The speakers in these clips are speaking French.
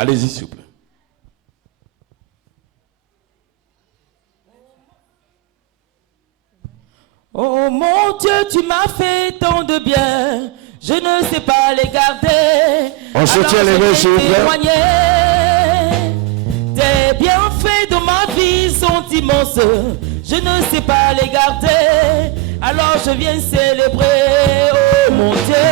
Allez-y, s'il vous plaît. Oh mon Dieu, tu m'as fait tant de bien, je ne sais pas les garder. On se tient les mains, s'il vous plaît. Tes bienfaits dans ma vie sont immenses, je ne sais pas les garder. Alors je viens célébrer, oh mon Dieu.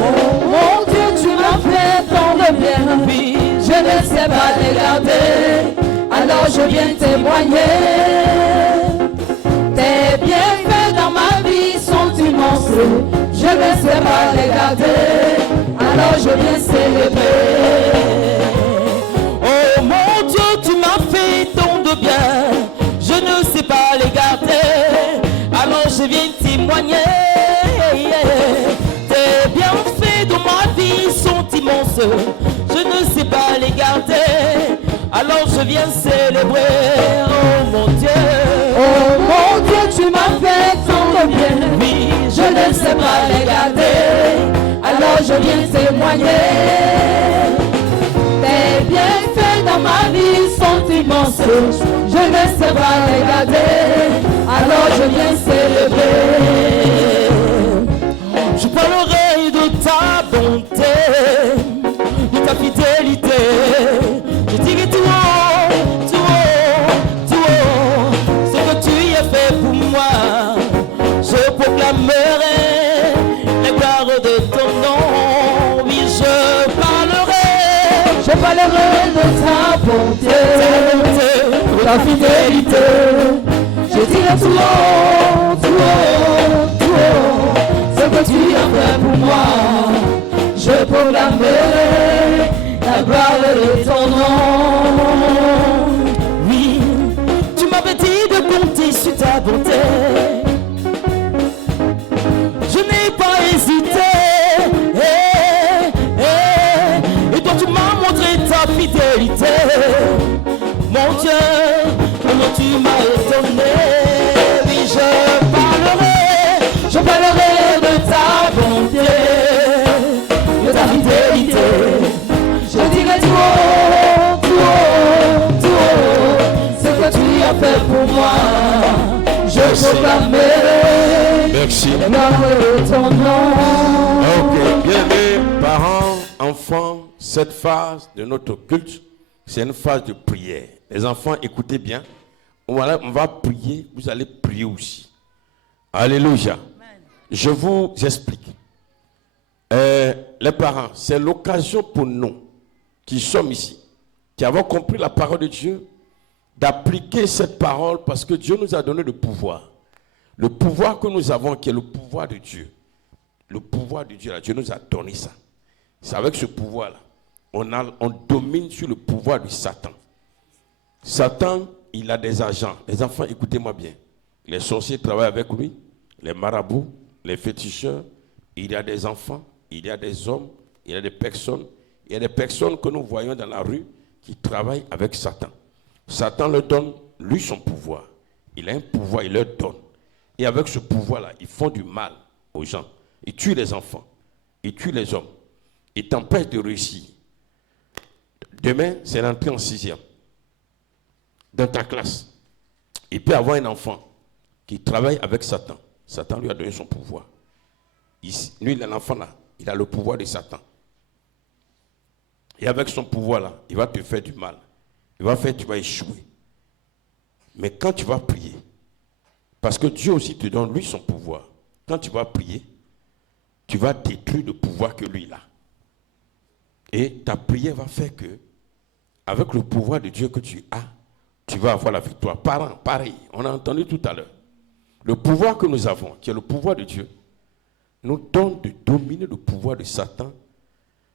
Oh mon Dieu, tu m'as fait tant de bien, Oui, je ne sais pas les garder. Alors je viens témoigner. Tes bienfaits dans ma vie sont immenses, je ne sais pas les garder. Alors je viens célébrer. oh mon Dieu, tu m'as fait tant de bien, je ne sais pas les garder. Alors je viens témoigner. Tes bienfaits dans ma vie sont immenses, je ne sais pas les garder. Alors je viens célébrer, oh mon Dieu. Oh mon Dieu, tu m'as fait tant de bien, Oui, je ne sais pas les garder. Alors je viens témoigner. Tes bienfaits dans ma vie sont immenses, je ne sais pas les garder. Alors je viens célébrer. je parlerai de ta bonté, de ta fidélité. Je dirai tout haut, tout haut, tout haut, ce que tu as fait pour moi. Je proclamerai la gloire de ton nom. Oui, je parlerai de ta bonté, de ta fidélité. Je dirai tout haut, tout haut, tout haut, ce que tu as fait pour moi. Je proclamerai la gloire de ton nom. Oui, tu m'avais dit de compter sur ta bonté. Je n'ai pas hésité. Et toi tu m'as montré ta fidélité. Mon Dieu, comment tu m'as étonné. Oui, je parlerai de ta bonté, de ta fidélité. Je dirai tout haut, tout haut, tout haut, ce que tu as fait pour moi. Je proclamerai Merci. la gloire de ton nom. Ok, bien-aimés, parents, enfants, cette phase de notre culte, c'est une phase de prière. Les enfants, écoutez bien. On va prier, vous allez prier aussi. Alléluia. Amen. Je vous explique. Les parents, c'est l'occasion pour nous qui sommes ici, qui avons compris la parole de Dieu, d'appliquer cette parole parce que Dieu nous a donné le pouvoir. Le pouvoir que nous avons, qui est le pouvoir de Dieu. Le pouvoir de Dieu, là, Dieu nous a donné ça. C'est avec ce pouvoir-là, on domine sur le pouvoir de Satan. Satan, il a des agents. Les enfants, écoutez-moi bien. Les sorciers travaillent avec lui, les marabouts, les féticheurs. Il y a des enfants, il y a des hommes, il y a des personnes. Il y a des personnes que nous voyons dans la rue qui travaillent avec Satan. Satan leur donne, lui, son pouvoir. Il a un pouvoir, il leur donne. Et avec ce pouvoir-là, ils font du mal aux gens. Ils tuent les enfants. Ils tuent les hommes. Ils t'empêchent de réussir. Demain, c'est l'entrée en 6e. Dans ta classe, il peut y avoir un enfant qui travaille avec Satan. Satan lui a donné son pouvoir. Lui, l'enfant là, il a le pouvoir de Satan. Et avec son pouvoir-là, il va te faire du mal. Il va faire, tu vas échouer. Mais quand tu vas prier, parce que Dieu aussi te donne lui son pouvoir, quand tu vas prier, tu vas détruire le pouvoir que lui a. Et ta prière va faire que, avec le pouvoir de Dieu que tu as, tu vas avoir la victoire. Parents, pareil, on a entendu tout à l'heure. Le pouvoir que nous avons, qui est le pouvoir de Dieu, nous donne de dominer le pouvoir de Satan.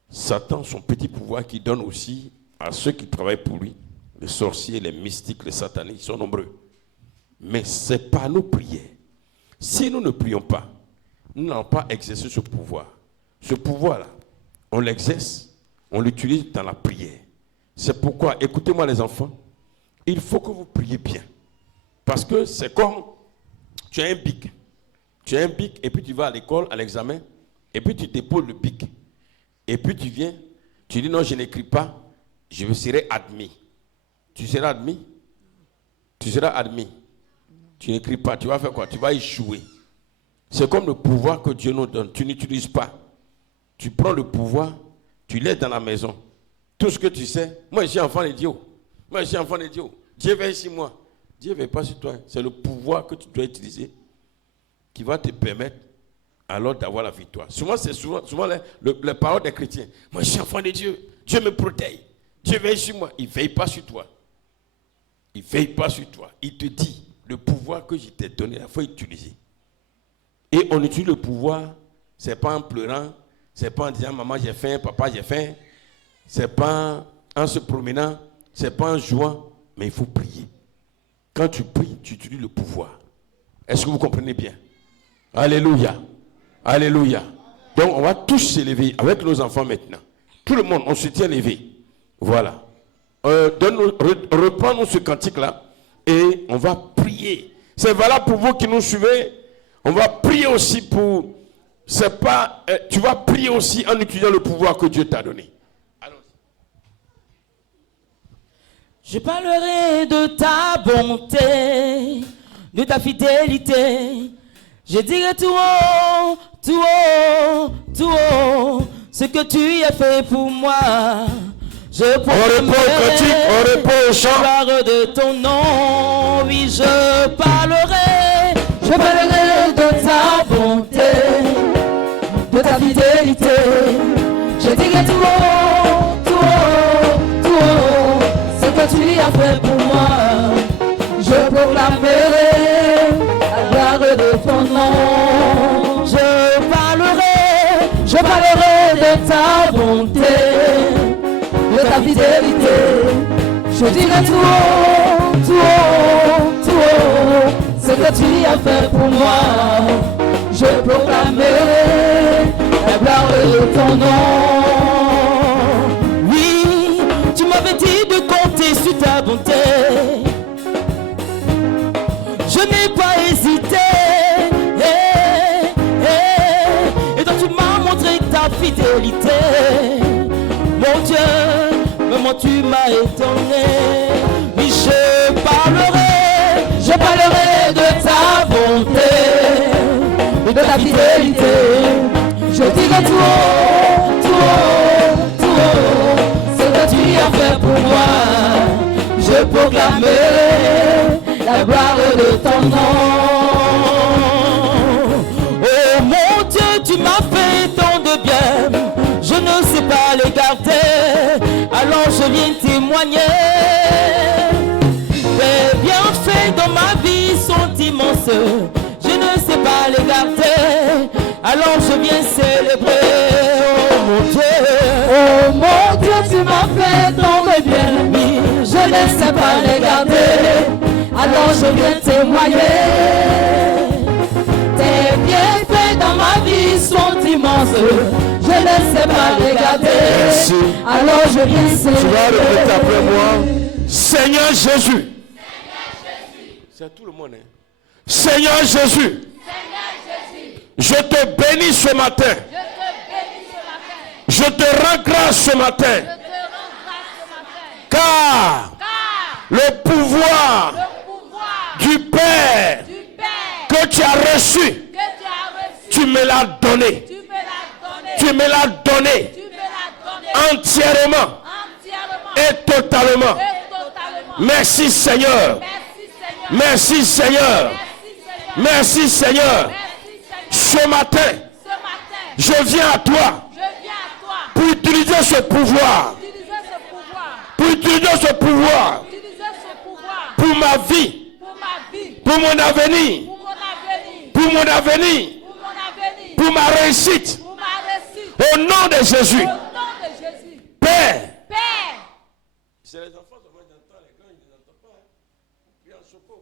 Satan, son petit pouvoir qui donne aussi à ceux qui travaillent pour lui, les sorciers, les mystiques, les satanistes, ils sont nombreux. Mais ce n'est pas nos prières. Si nous ne prions pas, nous n'allons pas exercer ce pouvoir. Ce pouvoir-là, on l'exerce, on l'utilise dans la prière. C'est pourquoi, écoutez-moi les enfants, il faut que vous priez bien. Parce que c'est comme, tu as un bic. Tu as un bic et puis tu vas à l'école, à l'examen, et puis tu déposes le bic. Et puis tu viens, tu dis non, je n'écris pas. je serai admis. Tu seras admis? Tu seras admis. Tu n'écris pas, tu vas faire quoi? Tu vas échouer. C'est comme le pouvoir que Dieu nous donne. Tu n'utilises pas. Tu prends le pouvoir, tu laisses dans la maison. Tout ce que tu sais, moi je suis enfant de Dieu. Moi je suis enfant de Dieu. Dieu veille sur moi. Dieu ne veille pas sur toi. C'est le pouvoir que tu dois utiliser qui va te permettre alors d'avoir la victoire. Souvent, c'est souvent les paroles des chrétiens. Moi je suis enfant de Dieu. Dieu me protège. Dieu veille sur moi. Il ne veille pas sur toi. Il ne veille pas sur toi. Il te dit, le pouvoir que je t'ai donné, il faut utiliser. Et on utilise le pouvoir, ce n'est pas en pleurant, ce n'est pas en disant maman j'ai faim, papa j'ai faim, ce n'est pas en se promenant, ce n'est pas en jouant, mais il faut prier. Quand tu pries, tu utilises le pouvoir. Est-ce que vous comprenez bien? Alléluia. Alléluia. Donc on va tous s'élever avec nos enfants maintenant. Tout le monde, on se tient levé. Voilà. Reprends-nous ce cantique-là et on va prier. C'est valable pour vous qui nous suivez. On va prier aussi pour... C'est pas... tu vas prier aussi en utilisant le pouvoir que Dieu t'a donné. Allons-y. Je parlerai de ta bonté, de ta fidélité. Je dirai tout haut, tout haut, tout haut, ce que tu as fait pour moi. Je proclamerai au chant. La gloire de ton nom. Oui, je parlerai de ta bonté, de ta fidélité. Je dirai tout haut, tout haut, tout haut, ce que tu as fait pour moi. Je proclamerai la gloire de ton nom. Je parlerai de ta bonté, de ta fidélité. Je dirai tout haut, tout haut, tout haut, ce que tu as fait pour moi. Je proclamerai la gloire de ton nom. Oui, tu m'avais dit de compter sur ta bonté. Je n'ai pas hésité. Et donc tu m'as montré ta fidélité. Mon Dieu, comment tu m'as étonné. Oui, je parlerai de ta bonté, de ta fidélité. Je dirai tout haut, tout haut, tout haut, ce que tu as fait pour moi. Je proclamerai la gloire de ton nom. Oh mon Dieu, tu m'as fait tant de bien, je ne sais pas les garder, alors je viens témoigner. Les bienfaits dans ma vie sont immenses, je ne sais pas les garder, alors je viens célébrer. Oh mon Dieu, tu m'as fait tant de bien, je ne sais pas les garder, alors je viens témoigner. Tes bienfaits dans ma vie sont immenses, je ne sais pas les garder. Merci. Alors je viens célébrer. Tu vas répéter après moi. Seigneur Jésus. C'est tout le monde. Hein? Seigneur Jésus. Je te bénis ce matin. Je te rends grâce ce matin. Car le pouvoir du Père que tu as reçu, tu me l'as donné. Tu me l'as donné entièrement et totalement. Merci Seigneur. Merci Seigneur. Merci Seigneur. Ce matin, je viens à toi pour utiliser ce pouvoir. Pour utiliser ce pouvoir pour ma vie, pour mon avenir, pour mon avenir, pour ma réussite. Au nom de Jésus. Père. C'est les enfants qui entendent, les grands, ils ne entendent pas. Puis en secours.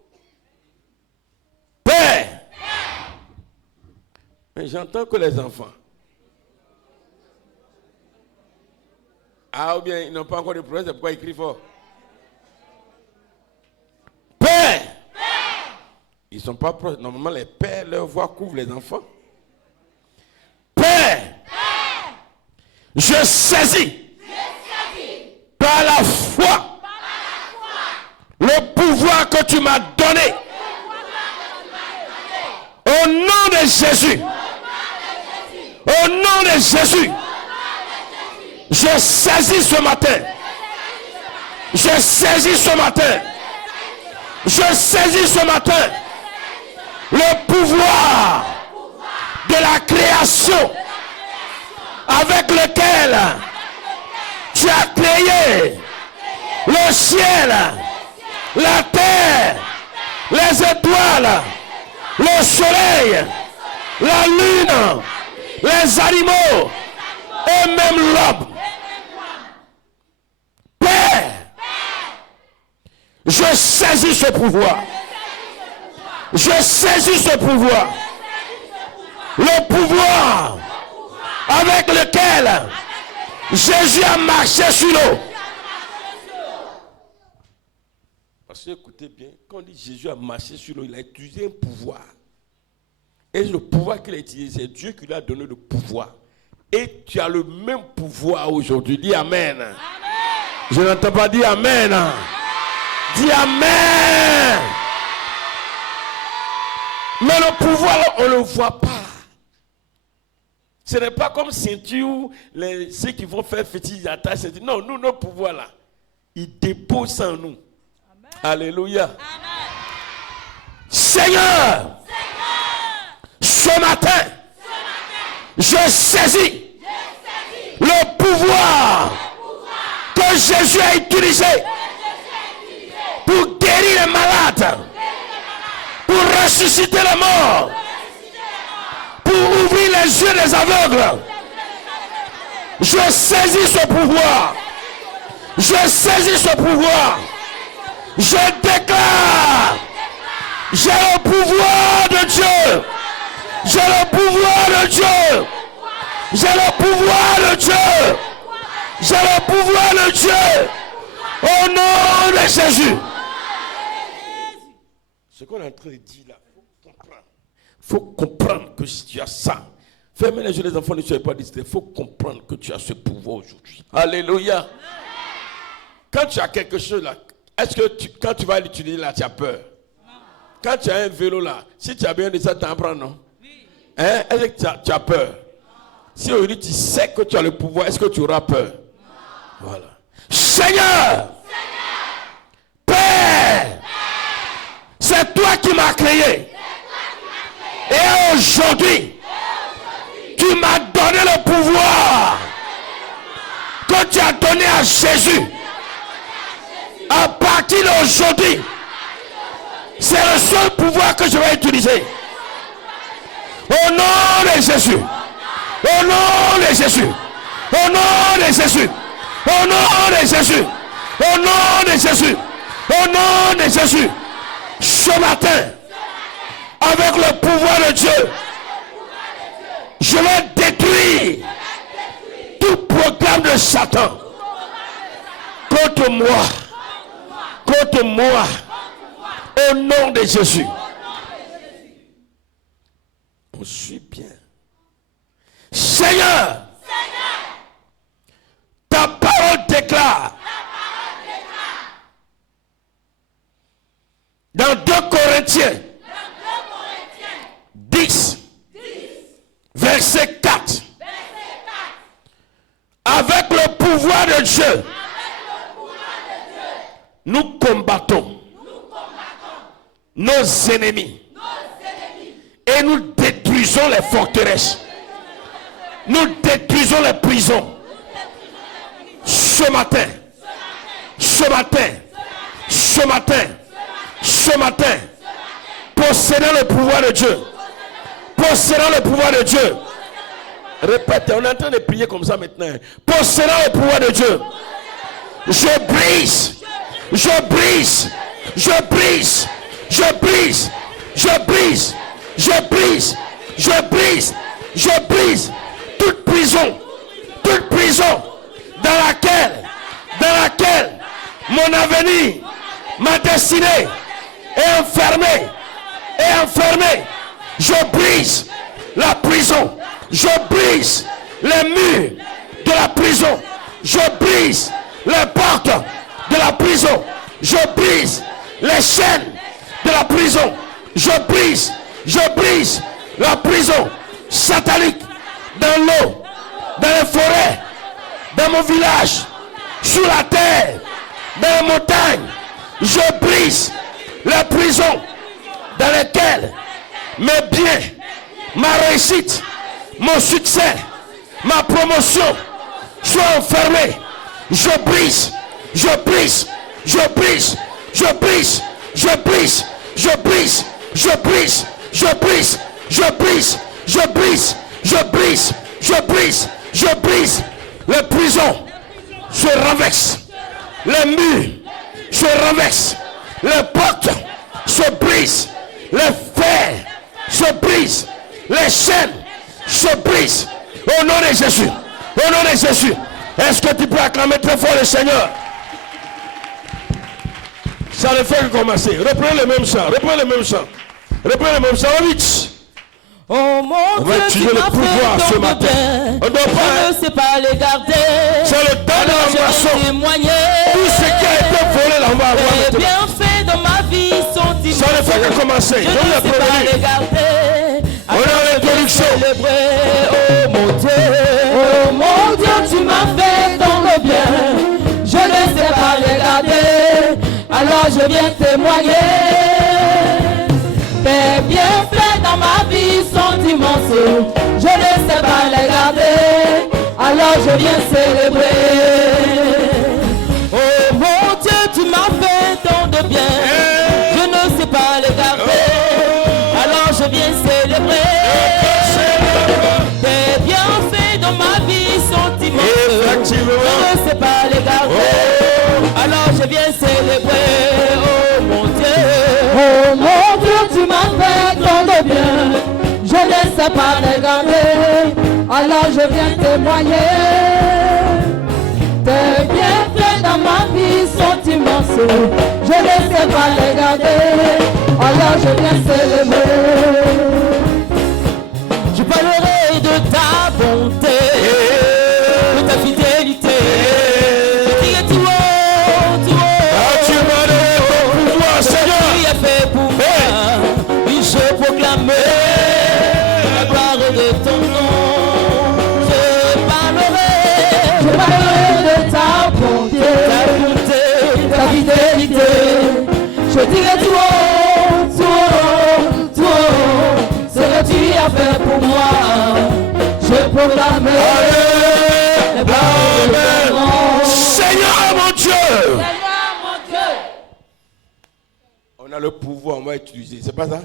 Père. Mais j'entends que les enfants. Ah, ou bien ils n'ont pas encore de problème, c'est pourquoi ils crient fort. Père. Ils ne sont pas proches. Normalement, les pères, leur voix couvre les enfants. Père. Je saisis par la que tu m'as donné. Au nom de Jésus. Au nom de Jésus. Je saisis ce matin. Je saisis ce matin. Je saisis ce matin le pouvoir de la création avec lequel tu as créé le ciel, la terre, les étoiles, le soleil, la lune, les animaux et même l'homme. Père, je saisis ce pouvoir. Je saisis ce pouvoir. Le pouvoir avec lequel Jésus a marché sur l'eau. Parce que écoutez bien, quand on dit Jésus a marché sur l'eau, il a utilisé un pouvoir. Et le pouvoir qu'il a utilisé, c'est Dieu qui lui a donné le pouvoir. Et tu as le même pouvoir aujourd'hui. Dis Amen. Amen. Je n'entends pas dire Amen. Amen. Dis Amen. Mais le pouvoir, on ne le voit pas. Ce n'est pas comme ceinture, ceux qui vont faire fétiche à ta ceinture. Non, nous, nos pouvoirs là, ils déposent en nous. Amen. Alléluia. Amen. Seigneur, ce matin, je saisis le pouvoir que Jésus a utilisé pour guérir les malades, pour ressusciter les morts, pour ouvrir les yeux des aveugles. Je saisis ce pouvoir. Je saisis ce pouvoir. Je déclare, j'ai le pouvoir de Dieu. J'ai le pouvoir de Dieu. J'ai le pouvoir de Dieu. J'ai le pouvoir de Dieu. Au nom de Jésus. Ce qu'on est en train de dire là, il faut comprendre que si tu as ça, fermez les yeux les enfants, ne soyez pas distraits. Il faut comprendre que tu as ce pouvoir aujourd'hui. Alléluia. Quand tu as quelque chose là, est-ce que quand tu vas l'utiliser là, tu as peur? Quand tu as un vélo là, si tu as bien de ça, tu en prends, non? Hein? Est-ce que tu as peur? Si aujourd'hui tu sais que tu as le pouvoir, est-ce que tu auras peur? Voilà. Seigneur, Père, c'est toi qui m'as créé. Et aujourd'hui, tu m'as donné le pouvoir que tu as donné à Jésus. À partir d'aujourd'hui, c'est le seul pouvoir que je vais utiliser. Au nom de Jésus. Au nom de Jésus. Au nom de Jésus. Au nom de Jésus. Au nom de Jésus. Au nom de Jésus. Ce matin, avec le pouvoir de Dieu, je vais détruire tout programme de Satan contre moi. Contre moi. Au nom de Jésus. On suit bien. Seigneur, ta parole déclare dans 2 Corinthiens 10, verset 4, avec le pouvoir de Dieu, nous combattons nos ennemis et nous détruisons les forteresses. Nous détruisons les prisons. Ce matin, ce matin, ce matin, ce matin, possédant le pouvoir de Dieu. Possédant le pouvoir de Dieu. Répète, on est en train de prier comme ça maintenant. Possédant le pouvoir de Dieu. Je brise. Je brise. Je brise. Je brise. Je brise. Je brise. Je brise. Je brise. Toute prison dans laquelle mon avenir, ma destinée est enfermée. Je brise la prison. Je brise les murs de la prison. Je brise les portes de la prison. Je brise les chaînes de la prison. Je brise la prison satanique dans l'eau, dans les forêts, dans mon village, sur la terre, dans les montagnes. Je brise les prisons dans lesquelles mes biens, ma réussite, mon succès, ma promotion soient enfermés. Je brise, je brise, je brise, je brise, je brise, je brise, je brise, je brise, je brise, je brise, je brise, je brise, je brise. Les prisons se renversent, les murs se renversent, les portes se brisent, les fers se brisent, les chaînes se brisent. Au nom de Jésus, au nom de Jésus. Est-ce que tu peux acclamer très fort le Seigneur? Ça ne fait que commencer. Reprenez le même chant, reprenez le même chant. Reprenez le même chant, vite. Oh mon Dieu, tu m'as fait tant de bien. Je ne sais pas les garder. C'est le temps de l'embrasson. Tout ce qui a été volé là, on va avoir les bienfaits dans ma vie sont immenses. Ça ne fait que commencer. Je ne sais pas les garder. On a l'introduction. Oh mon Dieu. Oh mon Dieu, tu m'as fait tant de bien. Je ne sais pas les garder. Alors je viens témoigner. Tes bienfaits dans ma vie sont immenses. Je ne sais pas les garder. Alors je viens célébrer. Oh mon Dieu, tu m'as fait tant de bien. Je ne sais pas les garder. Alors je viens célébrer. Tes bienfaits dans ma vie sont immenses. Je ne sais pas les garder. Alors je viens célébrer. Oh mon Dieu. Oh mon Dieu, tu m'as fait tant de bien. Je ne sais pas les garder. Alors je viens témoigner. Tes bienfaits dans ma vie sont immenses. Je ne sais pas les garder. Alors je viens célébrer. Je parlerai de ta bonté, de ta fidélité. Je dirai tout haut, tout haut. Tu m'as donné ton pouvoir, Seigneur. Tu as fait pour moi. Oui, je proclame la gloire de ton nom. Je parlerai de ta bonté, ta fidélité. Je dirai tout haut, tout haut, tout haut. Ce que tu as fait pour moi. Je proclame la gloire de ton nom. Seigneur mon Dieu. Seigneur mon Dieu. On a le pouvoir, on va utiliser. C'est pas ça?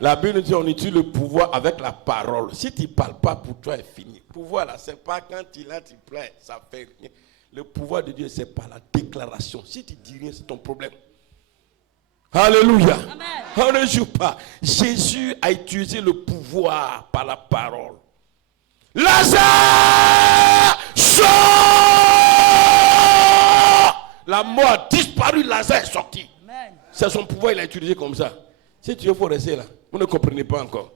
La Bible nous dit on utilise le pouvoir avec la parole. Si tu ne parles pas, pour toi, c'est fini. Le pouvoir là, c'est pas quand tu l'as, tu plais, ça fait rien. Le pouvoir de Dieu, c'est par la déclaration. Si tu dis rien, c'est ton problème. Alléluia. On ne joue pas. Jésus a utilisé le pouvoir par la parole. Lazare, sort! La mort a disparu, Lazare est sorti. C'est son pouvoir, il a utilisé comme ça. Si tu veux, il faut rester là. Vous ne comprenez pas encore.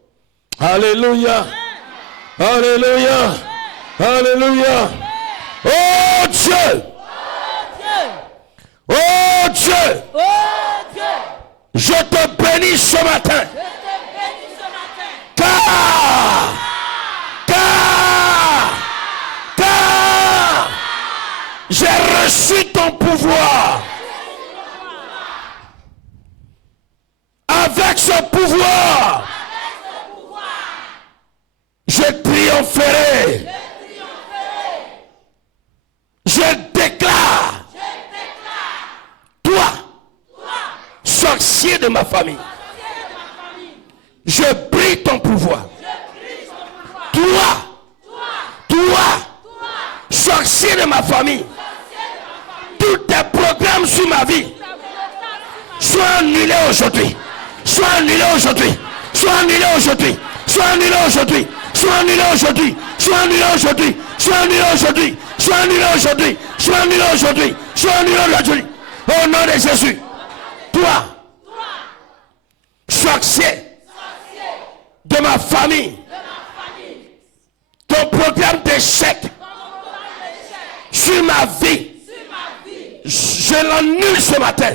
Alléluia. Alléluia. Alléluia. Oh Dieu. Oh Dieu. Oh Dieu. Je te bénis ce matin. Car j'ai reçu ton pouvoir. Avec ce pouvoir, je triompherai. Je déclare, toi, sorcier de ma famille, je brille ton pouvoir. Toi, sorcier de ma famille, tous tes programmes sur ma vie, soient annulés aujourd'hui. Sois annulé aujourd'hui. Sois annulé aujourd'hui. Sois annulé aujourd'hui. Sois annulé aujourd'hui. Sois annulé aujourd'hui. Sois annulé aujourd'hui. Sois annulé aujourd'hui. Sois annulé aujourd'hui. Sois annulé aujourd'hui. Au nom de Jésus. Toi, sorcier de ma famille, ton programme d'échec sur ma vie, je l'annule ce matin.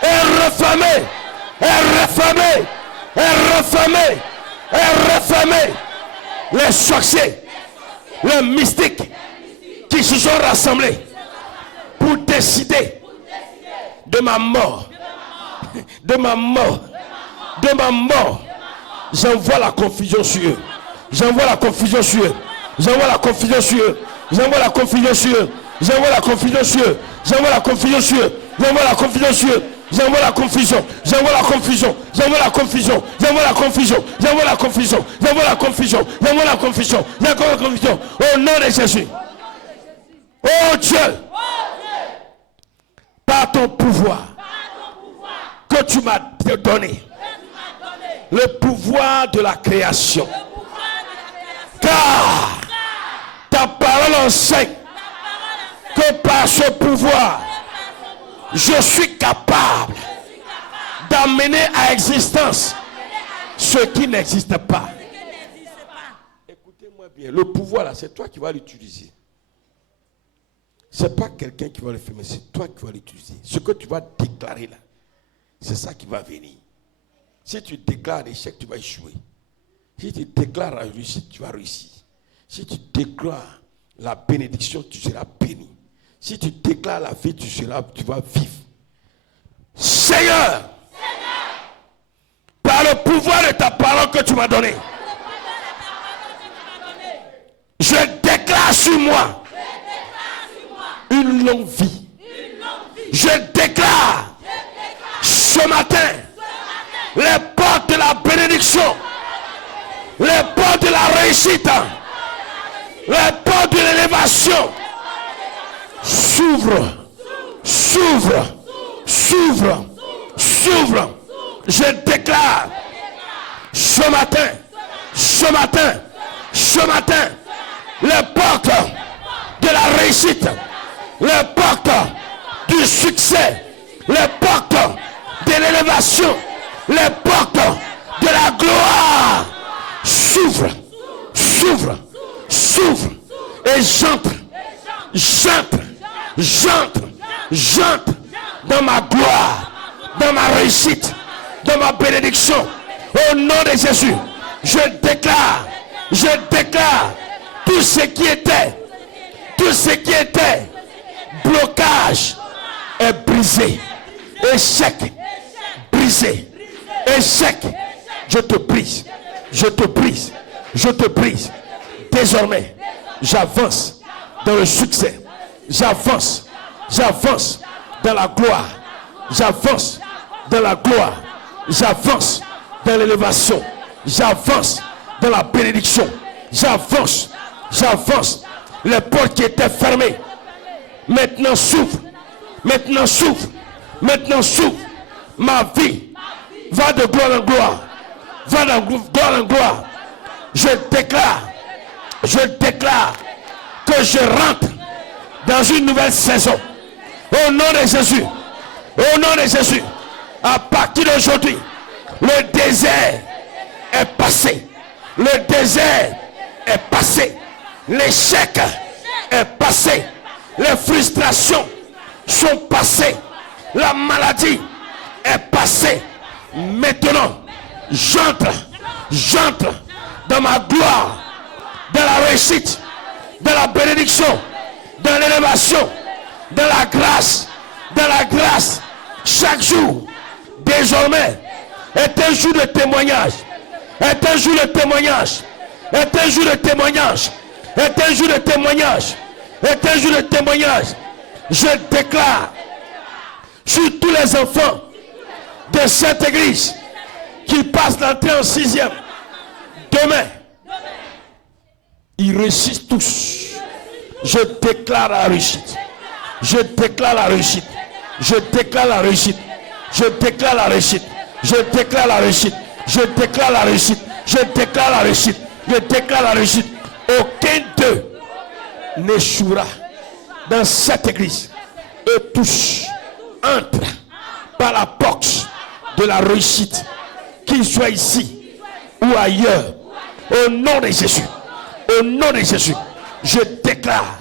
est refermée, est refermée, est refermée, est refermée. Les sorciers, les mystiques qui se sont rassemblés pour décider de ma mort, de ma mort, de ma mort. J'envoie la confusion sur eux. J'envoie la confusion sur eux. J'envoie la confusion sur eux. J'envoie la confusion sur eux. J'envoie la confusion sur eux. J'envoie la confusion sur eux. J'envoie la confusion sur eux. J'envoie la confusion. J'envoie la confusion. J'envoie la confusion. J'envoie la confusion. J'envoie la confusion. J'envoie la confusion. J'envoie la confusion. J'envoie la confusion. Au nom de Jésus. Oh Dieu. Par ton pouvoir que tu m'as donné. Le pouvoir de la création. Car ta parole enseigne que par ce pouvoir, je suis capable d'amener à existence ce qui n'existe pas. Écoutez-moi bien, le pouvoir là, c'est toi qui vas l'utiliser. Ce n'est pas quelqu'un qui va le faire, mais c'est toi qui vas l'utiliser. Ce que tu vas déclarer là, c'est ça qui va venir. Si tu déclares l'échec, tu vas échouer. Si tu déclares la réussite, tu vas réussir. Si tu déclares la bénédiction, tu seras béni. Si tu déclares la vie, tu vas vivre. Seigneur, par le pouvoir de ta parole que tu m'as donné, je déclare sur moi une longue vie. Je déclare ce matin les portes de la bénédiction, les portes de la réussite, les portes de l'élévation s'ouvrent, s'ouvrent, s'ouvrent, s'ouvrent. Je déclare ce matin, ce matin, ce matin, les portes de la réussite, les portes du succès, les portes de l'élévation, les portes de la gloire s'ouvrent, s'ouvrent, s'ouvrent et j'entre, j'entre, j'entre, j'entre dans ma gloire, dans ma réussite, dans ma bénédiction. Au nom de Jésus, je déclare tout ce qui était blocage est brisé, échec brisé, échec, je te brise, je te brise, je te brise. Désormais, j'avance dans le succès, j'avance, j'avance dans la gloire, j'avance dans la gloire, j'avance dans l'élévation, j'avance dans la bénédiction, j'avance, j'avance. Les portes qui étaient fermées maintenant s'ouvrent, maintenant s'ouvrent, maintenant s'ouvrent. Ma vie va de gloire en gloire, va de gloire en gloire. Je déclare que je rentre dans une nouvelle saison. Au nom de Jésus, au nom de Jésus, à partir d'aujourd'hui, le désert est passé. Le désert est passé. L'échec est passé. Les frustrations sont passées. La maladie est passée. Maintenant, j'entre dans ma gloire, dans la réussite, dans la bénédiction, dans l'élévation, dans la grâce, dans la grâce. Chaque jour, désormais, est un jour de témoignage, est un jour de témoignage, est un jour de témoignage, est un jour de témoignage, est un jour de témoignage. Je déclare sur tous les enfants de cette église qui passent l'entrée en 6e, demain, ils réussissent tous. Je déclare la réussite. Je déclare la réussite. Je déclare la réussite. Je déclare la réussite. Je déclare la réussite. Je déclare la réussite. Je déclare la réussite. Je déclare la réussite. Aucun d'eux n'échouera dans cette église. Et tous entrent par la porte de la réussite, qu'ils soient ici ou ailleurs. Au nom de Jésus. Au nom de Jésus. Je déclare,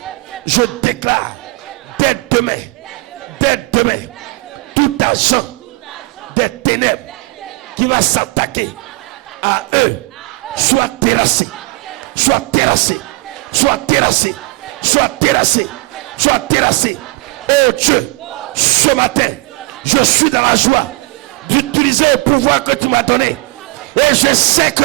dès demain, tout argent des ténèbres qui va s'attaquer à eux soit terrassé, soit terrassé, soit terrassé, soit terrassé, soit terrassé. Oh Dieu, ce matin, je suis dans la joie d'utiliser le pouvoir que tu m'as donné. Et je sais que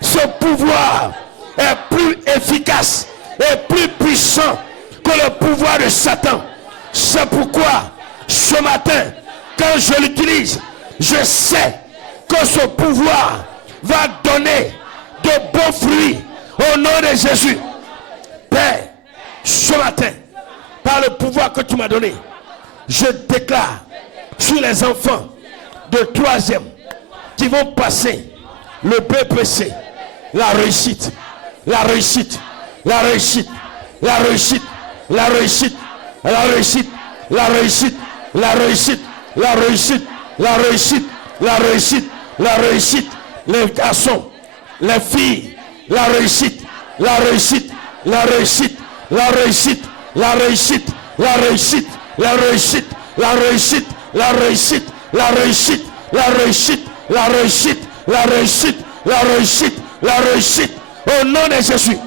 ce pouvoir est plus efficace et plus puissant que le pouvoir de Satan. C'est pourquoi ce matin, quand je l'utilise, je sais que ce pouvoir va donner de bons fruits au nom de Jésus. Père, ce matin, par le pouvoir que tu m'as donné, je déclare sur les enfants de 3e qui vont passer le BPC, la réussite, la réussite, la réussite, la réussite, la réussite, la réussite, la réussite, la réussite, la réussite, la réussite, la réussite, la réussite, les garçons, les filles, la réussite, la réussite, la réussite, la réussite, la réussite, la réussite, la réussite, la réussite, la réussite, la réussite, la réussite, la réussite, la réussite, la réussite, la réussite, au nom de Jésus.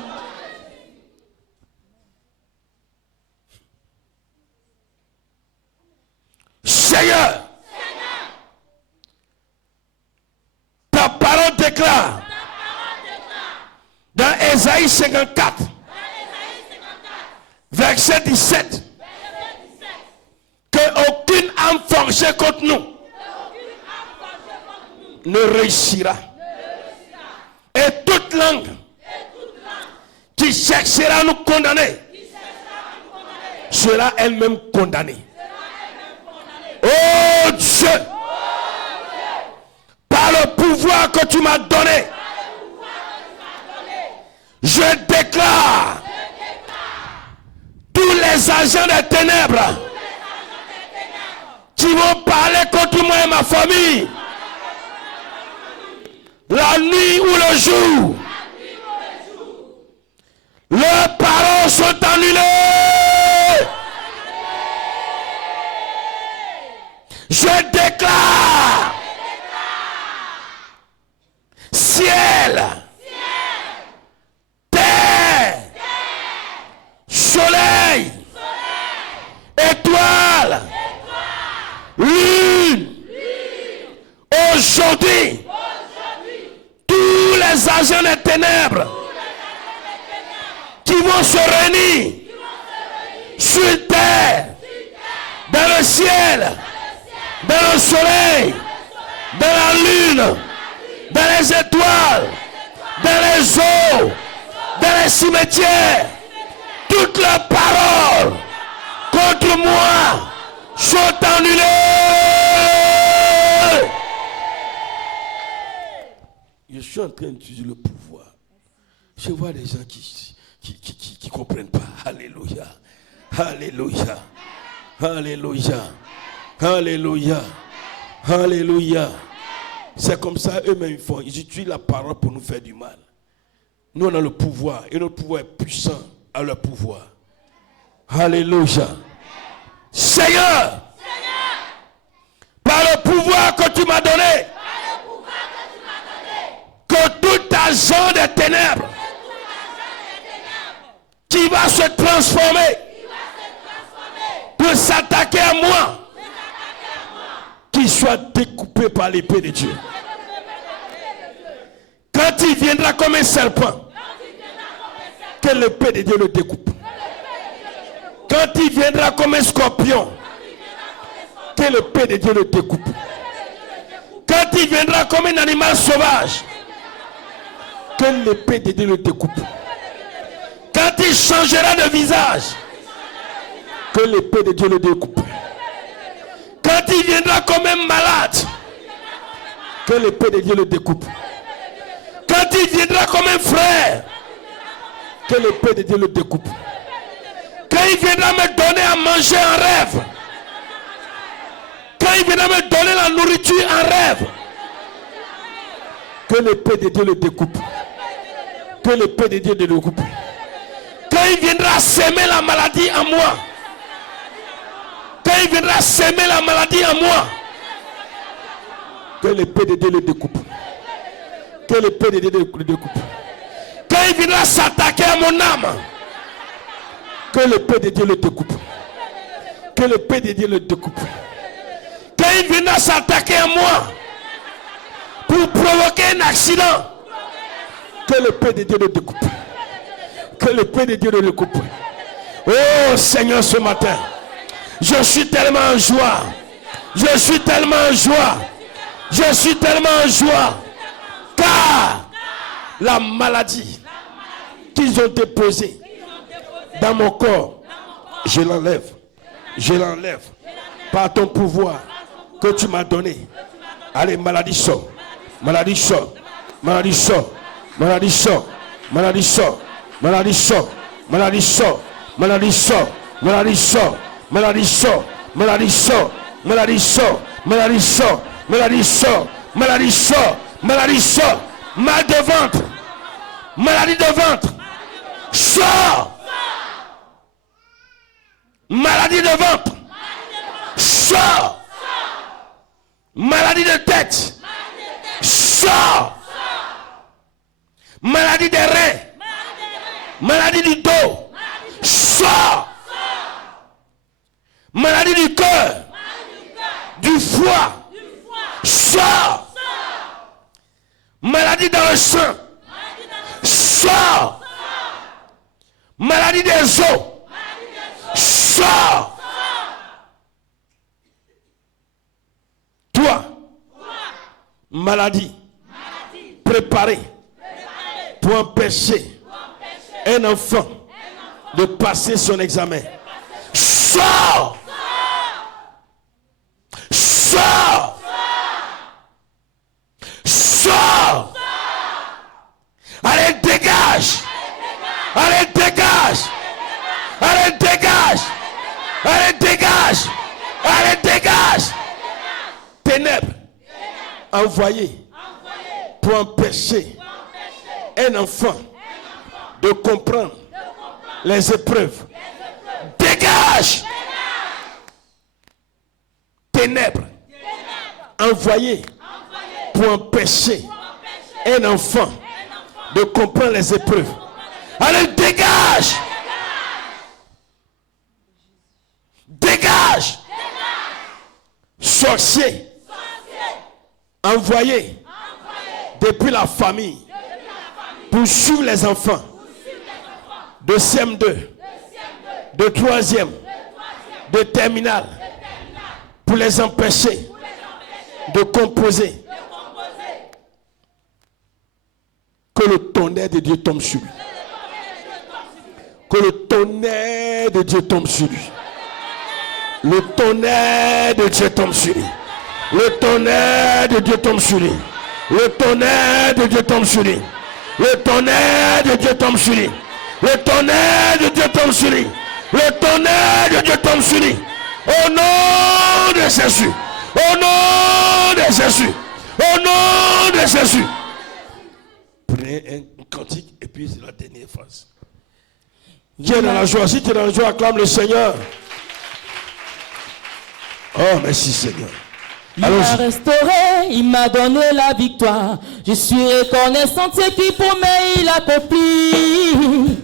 Seigneur, ta parole déclare dans Ésaïe 54, verset 17, que aucune âme forgée contre nous ne réussira. Et toute langue qui cherchera à nous condamner sera elle-même condamnée. Oh Dieu, par le pouvoir que tu m'as donné, je déclare tous les agents des ténèbres qui vont parler contre moi et ma famille, la nuit ou le jour, leurs paroles sont annulées. Je déclare ciel, terre, soleil, étoile, lune. Aujourd'hui, tous les agents des ténèbres qui vont se réunir sur terre, dans le ciel, dans le soleil, dans la lune, dans les étoiles, dans les eaux, dans les cimetières, toutes leurs paroles contre moi sont annulées. Je suis en train d'utiliser le pouvoir. Je vois des gens qui comprennent pas. Alléluia. Alléluia. Alléluia. Alléluia. Alléluia. C'est comme ça eux-mêmes font. Ils utilisent la parole pour nous faire du mal. Nous on a le pouvoir et notre pouvoir est puissant à leur pouvoir. Alléluia. Seigneur, par le pouvoir que tu m'as donné, que tout agent des ténèbres qui va se transformer pour s'attaquer à moi, qu'il soit découpé par l'épée de Dieu. Quand il viendra comme un serpent, que l'épée de Dieu le découpe. Quand il viendra comme un scorpion, que l'épée de Dieu le découpe. Quand il viendra comme un animal sauvage, que l'épée de Dieu le découpe. Quand il changera de visage, que l'épée de Dieu le découpe. Quand il viendra comme un malade, que l'épée de Dieu le découpe. Quand il viendra comme un frère, que l'épée de Dieu le découpe. Quand il viendra me donner à manger en rêve, quand il viendra me donner la nourriture en rêve, que l'épée de Dieu le découpe. Que l'épée de Dieu le découpe. Quand il viendra s'aimer la maladie en moi, quand il viendra s'aimer la maladie en moi, Que l'épée de Dieu le découpe. Que l'épée de Dieu le découpe. Quand il viendra s'attaquer à mon âme, que l'épée de Dieu le découpe. Que l'épée de Dieu le découpe. Quand il viendra s'attaquer à moi pour provoquer un accident, que l'épée de Dieu le découpe. Que l'épée de Dieu le découpe. Oh Seigneur, ce matin, je suis tellement en joie. Je suis tellement en joie. Je suis tellement en joie. Car la maladie qu'ils ont déposée dans mon corps, je l'enlève. Je l'enlève par ton pouvoir que tu m'as donné. Allez, maladie sort. Maladie sort. Maladie sort. Maladie sort. Maladie sort. Maladie sort. Maladie sort. Maladie sort. Maladie sort. Maladie sort. Maladie sort. Maladie sort. Maladie sort. Maladie sort. Maladie sort. Maladie sort. Mal de ventre. Maladie de ventre. Sort. Maladie de ventre. Sort. Maladie de tête. Sort. Maladie des reins. Maladie du dos. Sort. Maladie du cœur. Du foie. Sort. Maladie dans le sang. Sort. Maladie des os. Sort. Toi, maladie préparée pour empêcher un enfant de passer son examen. Sors. Sors. Sors. Allez, dégage. Allez, dégage. Allez, dégage. Allez, dégage. Allez, dégage. Ténèbres envoyées pour empêcher un enfant de comprendre les épreuves. Dégage. Ténèbres envoyées pour empêcher un enfant de comprendre les épreuves. Allez, dégage. Dégage. Sorcier envoyé depuis la famille pour suivre les enfants de CM2, de 3e, de terminale, pour les empêcher de composer. Que le tonnerre de Dieu tombe sur lui. Que le tonnerre de Dieu tombe sur lui. Le tonnerre de Dieu tombe sur lui. Le tonnerre de Dieu tombe sur lui. Le tonnerre de Dieu tombe sur lui. Le tonnerre de Dieu tombe sur lui. Le tonnerre de Dieu tombe sur lui. Le tonnerre de Dieu tombe sur lui. Au nom de Jésus. Au nom de Jésus. Au nom de Jésus. Prenez un cantique et puis c'est la dernière phrase. Qui est dans la joie? Si tu es dans la joie, acclame le Seigneur. Oh, merci Seigneur. Il m'a restauré, il m'a donné la victoire. Je suis reconnaissant de ce qu'il promet, il accomplit.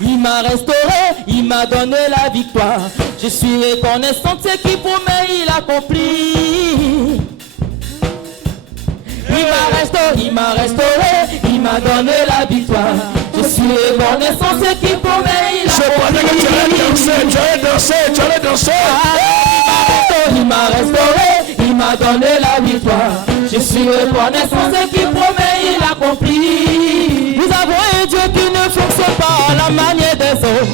Il m'a restauré, il m'a donné la victoire. Je suis reconnaissant de ce qu'il promet, il accomplit. Il m'a restauré, il m'a donné la victoire. Je suis reconnaissant de ce qu'il promet, il accomplit. Je croyais que tu allais danser, tu allais danser. Il m'a restauré, il m'a donné la victoire. Je suis reconnaissant de ce qu'il promet, il accomplit. Nous avons un Dieu qui ne fonctionne pas à la manière des hommes.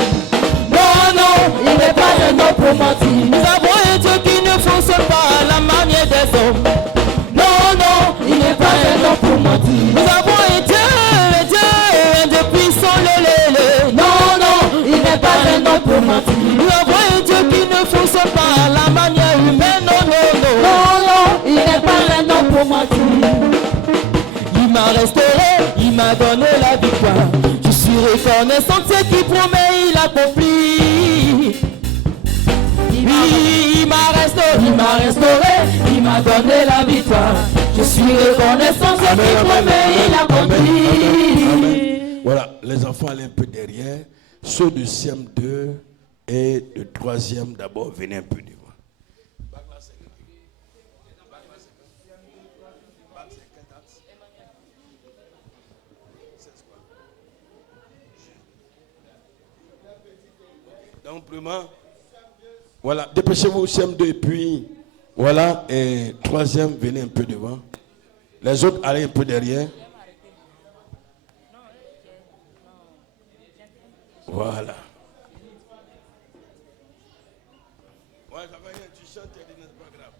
Non, non, il n'est pas un homme pour mentir. Nous avons un Dieu qui ne fonctionne pas à la manière des hommes. Non, non, il n'est pas un homme pour mentir. Nous avons un Dieu puissant, le. Non, non, il n'est pas un homme pour mentir. Nous avons un Dieu qui ne fonctionne pas à la manière humaine. Non, non, non. Non, non, il n'est pas un homme pour mentir. Il m'a restauré, il m'a donné la victoire. Je suis reconnaissant de ce qu'il promet, il accomplit. Il m'a restauré, m'as donné la victoire. Je suis reconnaissant, ce qui promet, il accomplit. Voilà, les enfants allaient un peu derrière. Ceux de CM2 et de 3e d'abord venaient un peu devant. Donc, voilà, dépêchez-vous CM2 et puis, voilà, et 3e, venez un peu devant. Les autres, allez un peu derrière. Voilà. Ouais, ça va rien, tu chantes, c'est pas grave.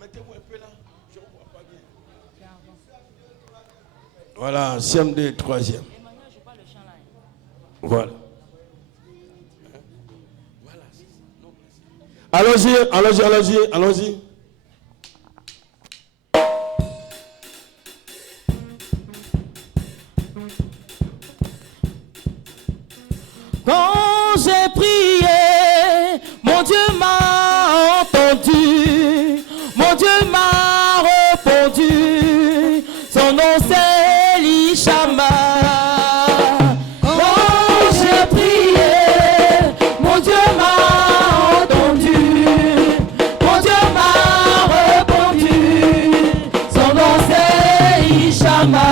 Mettez-vous un peu là, je ne vois pas bien. Voilà, CM2 et 3e. Voilà. Allons-y, allons-y, allons-y, allons-y. Quand j'ai prié, mon Dieu m'a entendu, mon Dieu m'a répondu, son nom c'est Elishama. Quand j'ai prié, mon Dieu m'a entendu, mon Dieu m'a répondu, son nom c'est Elishama.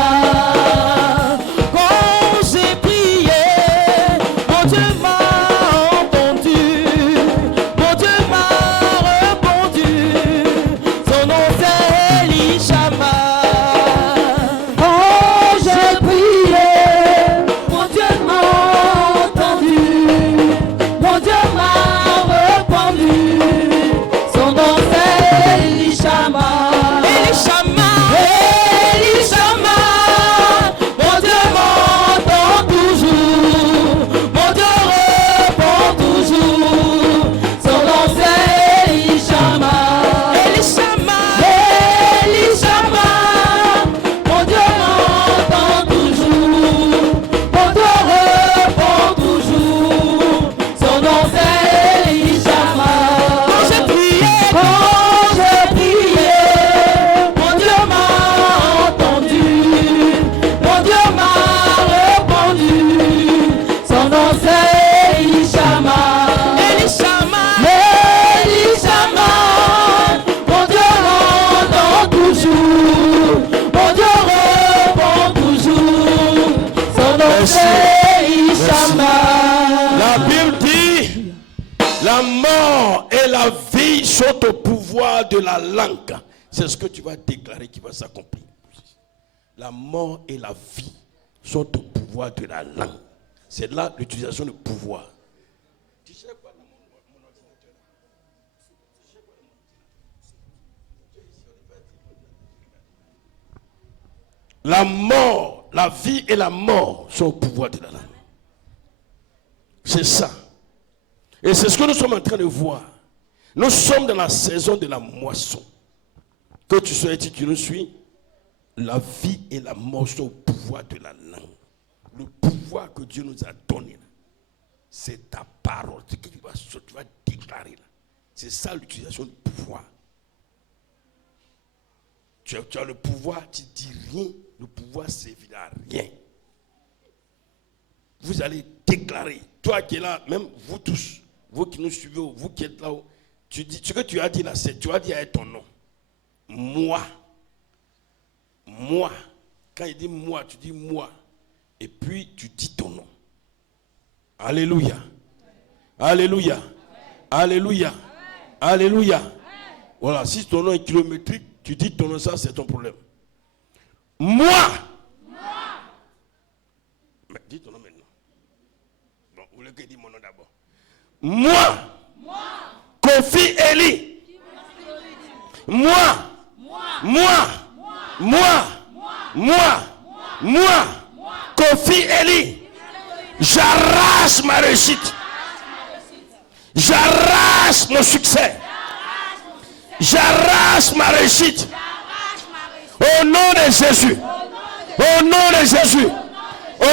La Bible dit, la mort et la vie sont au pouvoir de la langue. C'est ce que tu vas déclarer qui va s'accomplir. La mort et la vie sont au pouvoir de la langue. C'est là l'utilisation du pouvoir. Tu sais quoi dans mon ordinateur? La mort, la vie et la mort sont au pouvoir de la langue. C'est ça. Et c'est ce que nous sommes en train de voir. Nous sommes dans la saison de la moisson. Que tu sois ici, tu nous suis. La vie et la mort sont au pouvoir de la langue. Le pouvoir que Dieu nous a donné, c'est ta parole. Ce que tu vas déclarer. C'est ça l'utilisation du pouvoir. Tu as le pouvoir, tu ne dis rien. Le pouvoir ne servira à rien. Vous allez déclarer. Toi qui es là, même vous tous, vous qui nous suivez, vous qui êtes là-haut, tu dis, ce que tu as dit là, c'est, tu as dit avec ton nom. Moi. Moi. Quand il dit moi, tu dis moi. Et puis tu dis ton nom. Alléluia. Alléluia. Alléluia. Alléluia. Voilà, si ton nom est kilométrique, tu dis ton nom, ça c'est ton problème. Moi. Mais dis ton nom maintenant. Bon, vous voulez que je dise mon nom d'abord. Moi. Kofi Eli. Moi. Kofi Eli. J'arrache ma réussite. J'arrache mon succès. J'arrache ma réussite. Au nom de Jésus. Au nom de Jésus.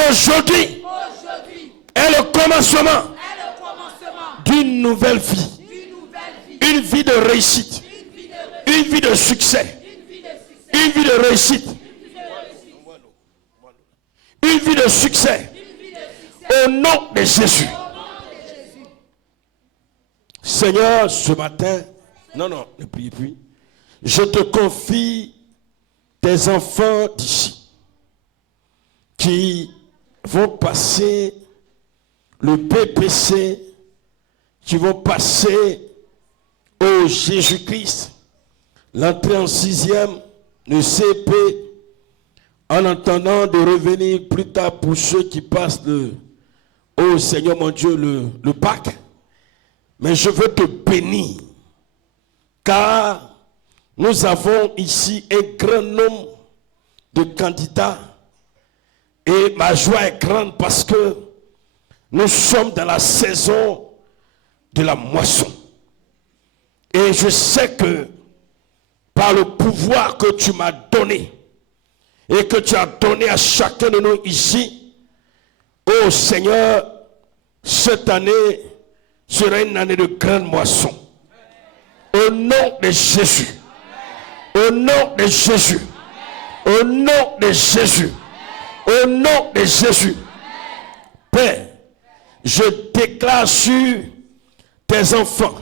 Aujourd'hui est le commencement d'une nouvelle vie. Une vie de réussite. une vie de succès, une vie de réussite, une vie de succès, au nom de Jésus. Seigneur, ce matin, non, ne priez plus. Je te confie tes enfants d'ici qui vont passer le BPC, qui vont passer au Jésus-Christ, l'entrée en 6e, le CP, en attendant de revenir plus tard pour ceux qui passent oh Seigneur mon Dieu, le bac. Mais je veux te bénir, car nous avons ici un grand nombre de candidats et ma joie est grande parce que nous sommes dans la saison de la moisson. Et je sais que par le pouvoir que tu m'as donné et que tu as donné à chacun de nous ici, oh Seigneur, cette année sera une année de grande moisson. Au nom de Jésus. Au nom de Jésus. Au nom de Jésus. Au nom de Jésus. Père, je déclare sur tes enfants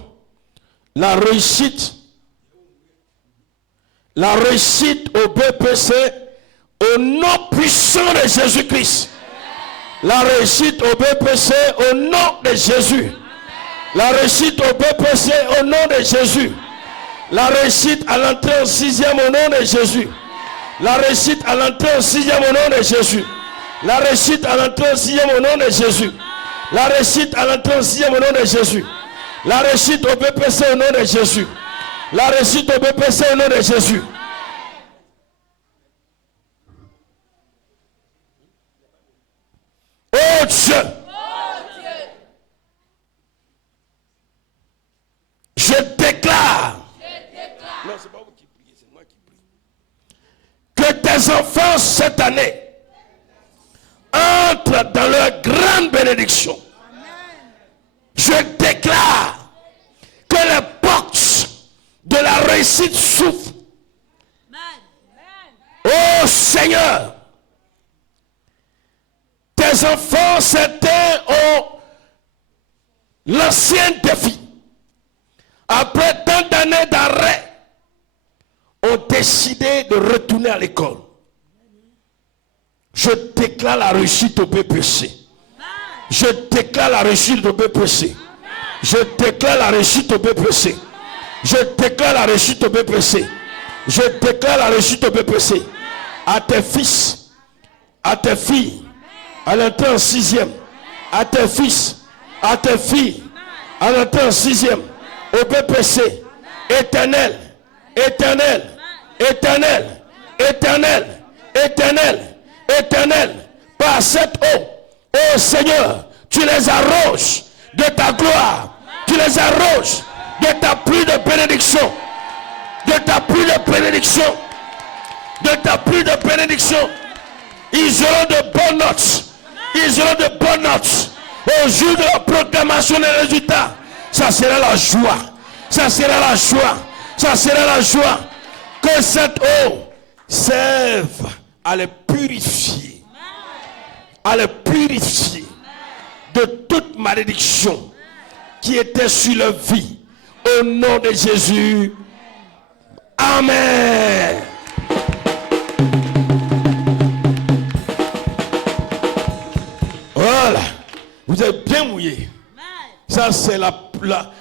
la réussite au BPC au nom puissant de Jésus-Christ. La réussite au BPC au nom de Jésus. La réussite au BPC au nom de Jésus. La réussite à l'entrée en 6e au nom de Jésus. La réussite à l'entrée en 6e au nom de Jésus. La réussite à l'entrée en 6e au nom de Jésus. La réussite à l'entrée en 6e au nom de Jésus. La réussite au BPC au nom de Jésus. La réussite au BPC au nom de Jésus. Oh Dieu. Je déclare. Non, c'est pas vous qui priez, c'est moi qui prie. Que tes enfants cette année entrent dans leur grande bénédiction. Je déclare que les portes de la réussite s'ouvrent. Oh Seigneur, tes enfants certains ont l'ancien défi. Après tant d'années d'arrêt, ont décidé de retourner à l'école. Je déclare la réussite au BPC. Je déclare la réussite au BPC. Je déclare la réussite au BPC. Je déclare la réussite au BPC. Je déclare la réussite au BPC. À tes fils, à tes filles, à l'entrée en 6e, à tes fils, à tes filles, à l'entrée en 6e, au BPC, éternel, éternel, éternel, éternel, éternel, éternel, par cette eau, oh Seigneur, tu les arroses de ta gloire, tu les arroses de ta pluie de bénédiction, de ta pluie de bénédiction, de ta pluie de bénédiction. Ils auront de bonnes notes, ils auront de bonnes notes. Au jour de la proclamation des résultats, ça sera la joie, ça sera la joie, ça sera la joie. Que cette eau serve à les purifier, à les purifier de toute malédiction qui était sur leur vie. Au nom de Jésus, amen. Voilà, vous êtes bien mouillés. Ça c'est l'eau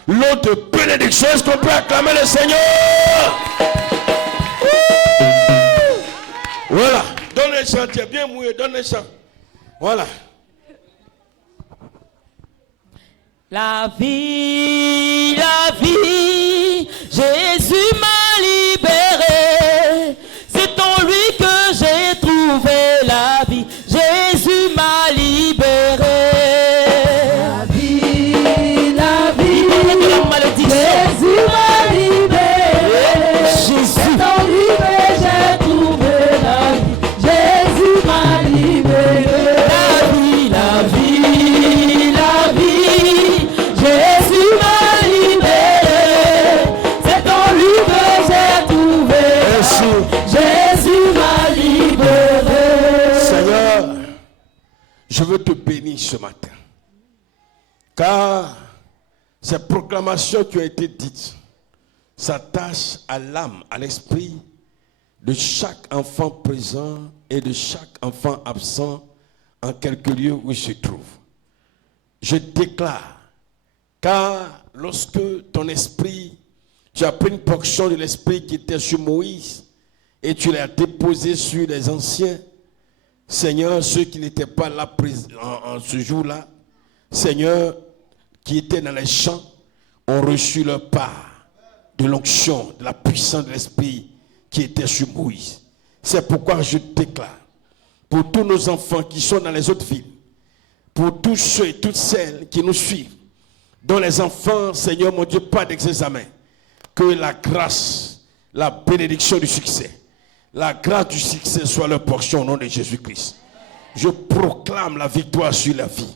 de bénédiction. Est-ce qu'on peut acclamer le Seigneur? Voilà, donne un chant, tu es bien mouillé, donne un chant. Voilà. La vie, Jésus m'a libéré. C'est en lui que j'ai trouvé la vie. Jésus m'a libéré. La vie, libéré de la malédiction. Jésus m'a libéré. C'est en lui que j'ai trouvé la vie. Jésus m'a libéré. La vie, Jésus m'a libéré. je veux te bénir ce matin. Car ces proclamations qui ont été dites s'attachent à l'âme, à l'esprit de chaque enfant présent et de chaque enfant absent en quelque lieu où il se trouve. Je déclare, car lorsque ton esprit, tu as pris une portion de l'esprit qui était sur Moïse et tu l'as déposé sur les anciens, Seigneur, ceux qui n'étaient pas là en ce jour-là, Seigneur, qui étaient dans les champs, ont reçu leur part de l'onction, de la puissance de l'esprit qui était sur Moïse. C'est pourquoi je déclare, pour tous nos enfants qui sont dans les autres villes, pour tous ceux et toutes celles qui nous suivent, dont les enfants, Seigneur mon Dieu, pas d'examen, que la grâce, la bénédiction du succès, la grâce du succès soit leur portion au nom de Jésus-Christ. Je proclame la victoire sur la vie.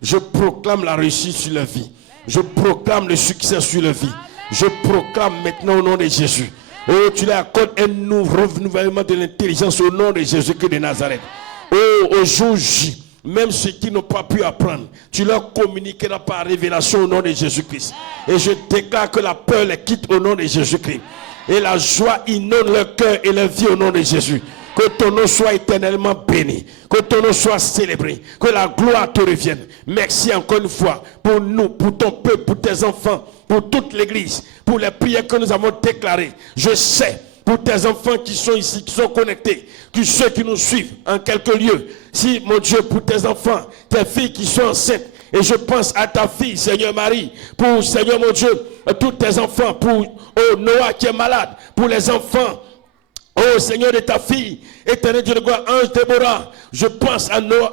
Je proclame la réussite sur la vie. Je proclame le succès sur la vie. Je proclame maintenant au nom de Jésus. Oh, tu leur accordes un renouvellement de l'intelligence au nom de Jésus-Christ de Nazareth. Oh, au jour J, même ceux qui n'ont pas pu apprendre, tu leur communiqueras par révélation au nom de Jésus-Christ. Et je déclare que la peur les quitte au nom de Jésus-Christ. Et la joie inonde leur cœur et leur vie au nom de Jésus. Que ton nom soit éternellement béni. Que ton nom soit célébré. Que la gloire te revienne. Merci encore une fois pour nous, pour ton peuple, pour tes enfants, pour toute l'église, pour les prières que nous avons déclarées. Je sais, pour tes enfants qui sont ici, qui sont connectés, que ceux qui nous suivent en quelques lieux. Si, mon Dieu, pour tes enfants, tes filles qui sont enceintes, et je pense à ta fille, Seigneur Marie, pour, Seigneur mon Dieu, tous tes enfants, pour Noah qui est malade, pour les enfants, oh Seigneur de ta fille, éternel Dieu de gloire, ange Déborah, je pense à Noah,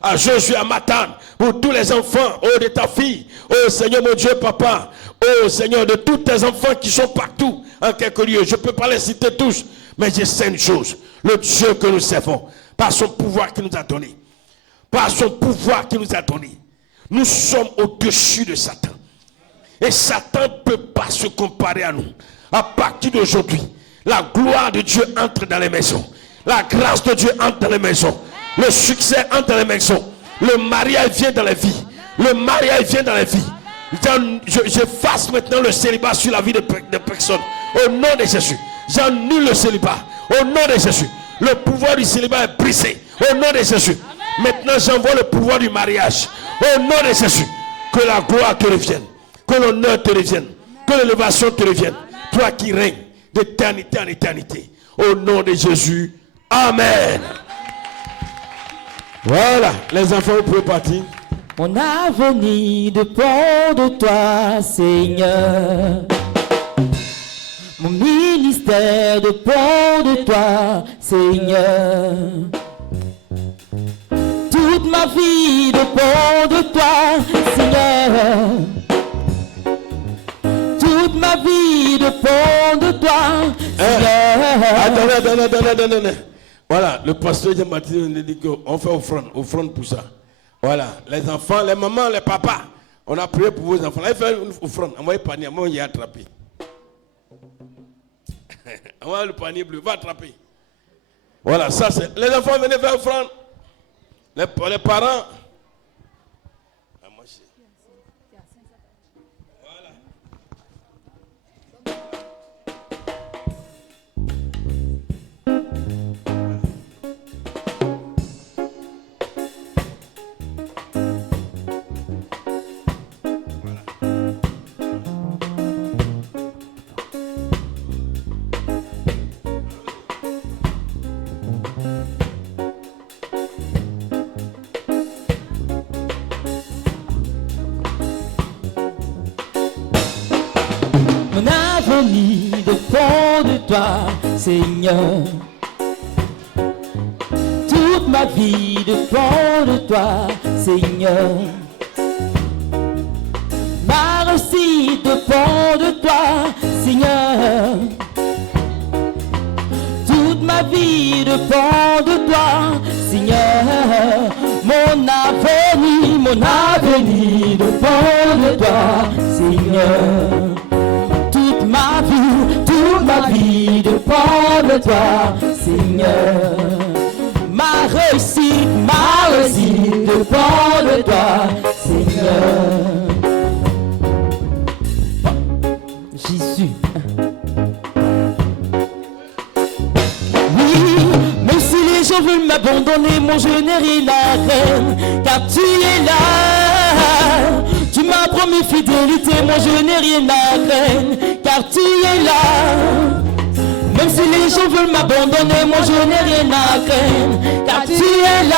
à Josué, à Matane, pour tous les enfants, oh de ta fille, oh Seigneur mon Dieu, papa, oh Seigneur de tous tes enfants qui sont partout, en quelques lieux, je ne peux pas les citer tous, mais je sais une chose, le Dieu que nous servons, par son pouvoir qu'il nous a donné, par son pouvoir qu'il nous a donné, nous sommes au-dessus de Satan. Et Satan ne peut pas se comparer à nous. À partir d'aujourd'hui, la gloire de Dieu entre dans les maisons. La grâce de Dieu entre dans les maisons. Le succès entre dans les maisons. Le mariage vient dans les vies. Le mariage vient dans les vies. Je fasse maintenant le célibat sur la vie des personnes. Au nom de Jésus. J'annule le célibat. Au nom de Jésus. Le pouvoir du célibat est brisé. Au nom de Jésus. Maintenant, j'envoie le pouvoir du mariage. Au nom de Jésus. Que la gloire te revienne. Que l'honneur te revienne. Que l'élévation te revienne. Toi qui règnes d'éternité en éternité. Au nom de Jésus. Amen. Voilà. Les enfants, vous pouvez partir. Mon avenir dépend de toi, Seigneur. Mon ministère dépend de toi, Seigneur. Toute ma vie dépend de toi, Seigneur. Toute ma vie dépend de toi, Seigneur. Attendez. Voilà, le pasteur Jean-Baptiste nous dit qu'on fait offrande pour ça. Voilà, les enfants, les mamans, les papas, on a prié pour vos enfants. Là, il fait une offrande. Envoyez le panier, moi, il y a attrapé. Envoyez le panier bleu, va attraper. Voilà, ça c'est. Les enfants, venez faire offrande. Les parents. Mon avenir dépend de toi, Seigneur. Toute ma vie dépend de toi, Seigneur. Ma réussite dépend de toi, Seigneur. Toute ma vie dépend de toi, Seigneur. Mon avenir dépend de toi, Seigneur. Toute ma vie dépend de toi, Seigneur. Ma réussite dépend de toi, Seigneur. Jésus. Oui, même si les gens veulent m'abandonner, moi je n'ai rien à craindre, car tu es là. Tu m'as promis fidélité, moi je n'ai rien à craindre, car tu es là. Même si les gens veulent m'abandonner, moi je n'ai rien à craindre, car tu es là.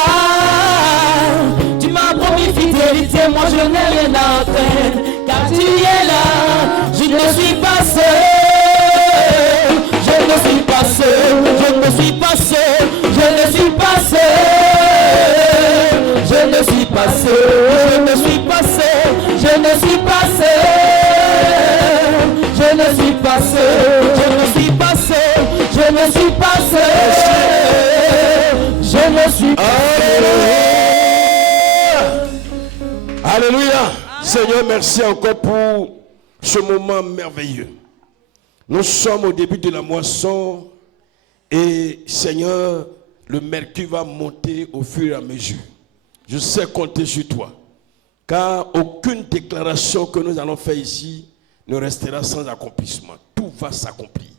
Tu m'as promis fidélité, moi je n'ai rien à craindre, car tu es là. Je ne suis pas seul, je ne suis pas seul, je ne suis pas seul, je ne suis pas seul, je ne suis pas seul, je ne suis pas seul, je ne suis pas seul, je ne suis pas seul, je ne suis pas seul, je ne suis pas seul, je ne suis pas seul. Alléluia. Seigneur, merci encore pour ce moment merveilleux. Nous sommes au début de la moisson et Seigneur, le mercure va monter au fur et à mesure. Je sais compter sur toi, car aucune déclaration que nous allons faire ici ne restera sans accomplissement. Tout va s'accomplir.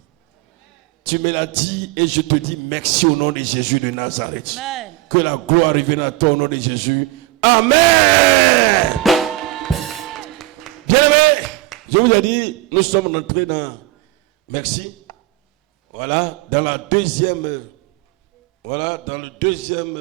Tu me l'as dit et je te dis merci au nom de Jésus de Nazareth. Amen. Que la gloire revienne à toi au nom de Jésus. Amen. Bien-aimés, je vous ai dit, nous sommes entrés dans, merci, voilà, dans la deuxième, voilà, dans le deuxième